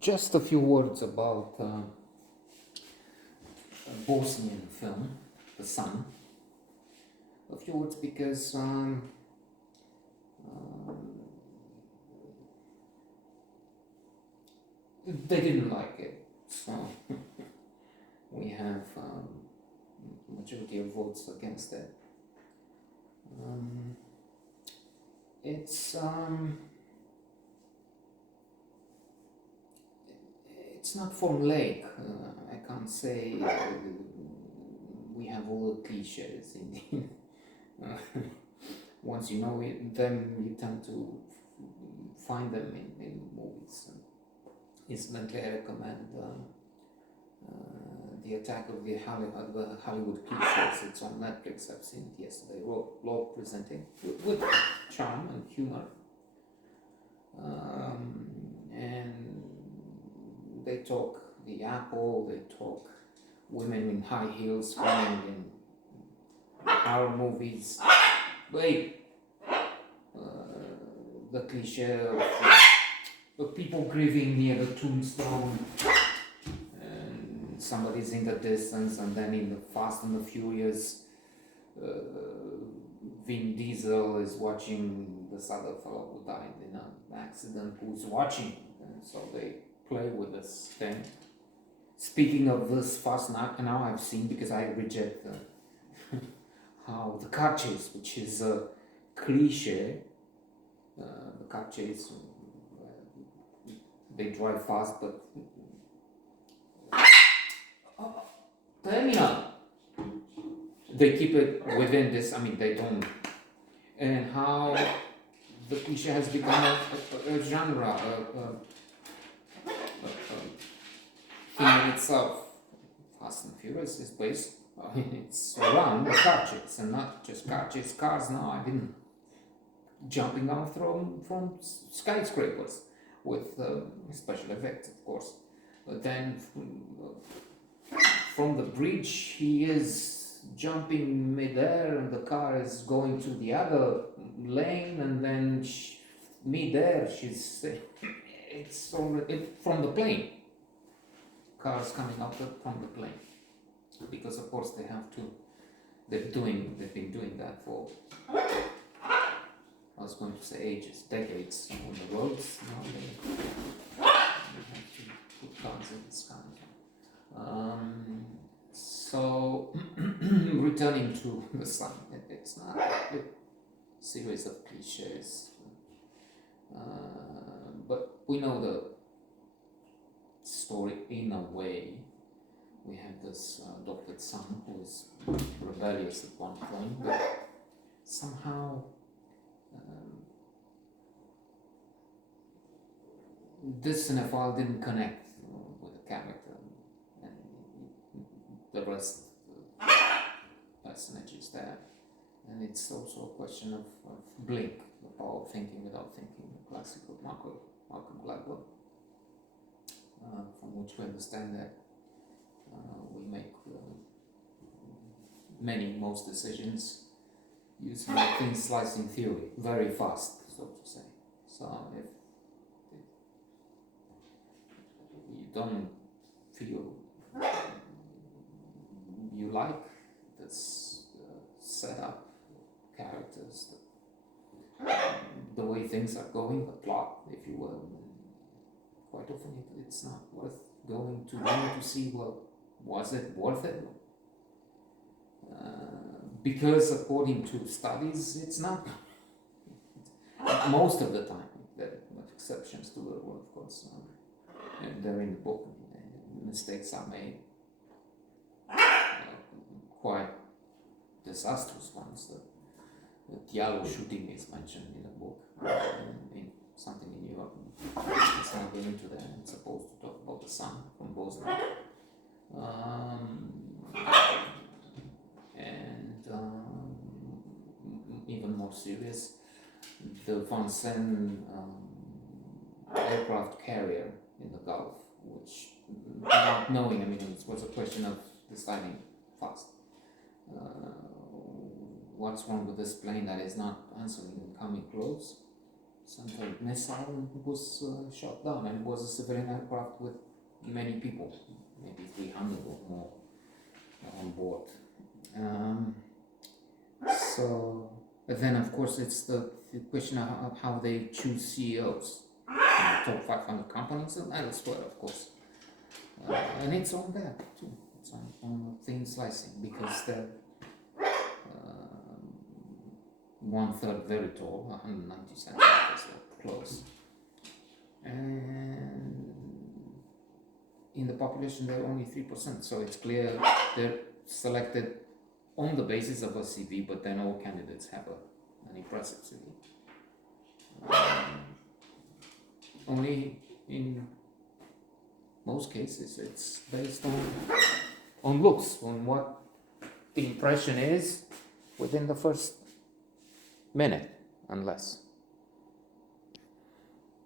Just a few words about a Bosnian film, The Sun. A few words because they didn't like it, so we have majority of votes against it. It's it's not formulaic. I can't say we have all the cliches in once you know it, them you tend to find them in movies. Incidentally, I recommend The Attack of the Hollywood Cliches. It's on Netflix. I've seen it yesterday. Raw presenting with charm and humor. And they talk the apple, they talk women in high heels running in horror movies. Wait, the cliche of people grieving near the tombstone, and somebody's in the distance, and then in the Fast and the Furious, Vin Diesel is watching this other fellow who died in an accident who's watching, and so they play with this thing. Speaking of this Fast, now I've seen, because I reject how the car chase, which is a cliche, the car chase, they drive fast, but terminal. They keep it within this. I mean, they don't. And how the cliche has become a genre, thing in itself. Fast and Furious is based. It's around the car chase, and not just car chase. Cars now have been jumping down from skyscrapers with special effects, of course. But then from the bridge, he is jumping midair, and the car is going to the other lane, and then midair, she's it's already from the plane. Cars coming out from the plane, because of course they have to. They've been doing that for, I was going to say ages, decades on the roads. Now they have to put cars in the sky. So returning to The Sun, it's not a series of cliches, but we know the story in a way. We have this adopted son who is rebellious at one point, but somehow this cinephile didn't connect with the character, and the rest of the personages there. And it's also a question of Blink, the power of thinking without thinking, the classical Malcolm Gladwell, from which we understand that we make most decisions using thin slicing theory, very fast, so to say. So if you don't feel you like this setup, characters, the way things are going, the plot, if you will, quite often it's not worth going to see. Well, was it worth it? Because according to studies, it's not. Most of the time, there are exceptions to the rule, of course. And they're in the book. Mistakes are made, quite disastrous ones. The Diallo shooting is mentioned in the book, in something in New York. It's not getting into that. It's supposed to talk about the sun from Bosnia. And even more serious, the Vincennes aircraft carrier in the Gulf, which, not knowing, I mean, it was a question of deciding fast. What's wrong with this plane that is not answering and coming close? Central missile was shot down, and it was a civilian aircraft with many people, maybe 300 or more on board. So, but then of course it's the question of how they choose CEOs. Top 500 companies and elsewhere, of course. And it's on there too. It's on thin slicing because they're 1/3 very tall, 190 centimeters, close. And in the population, they're only 3%, so it's clear they're selected on the basis of a CV, but then all candidates have an impressive CV. Only in most cases, it's based on looks, on what the impression is within the first minute, unless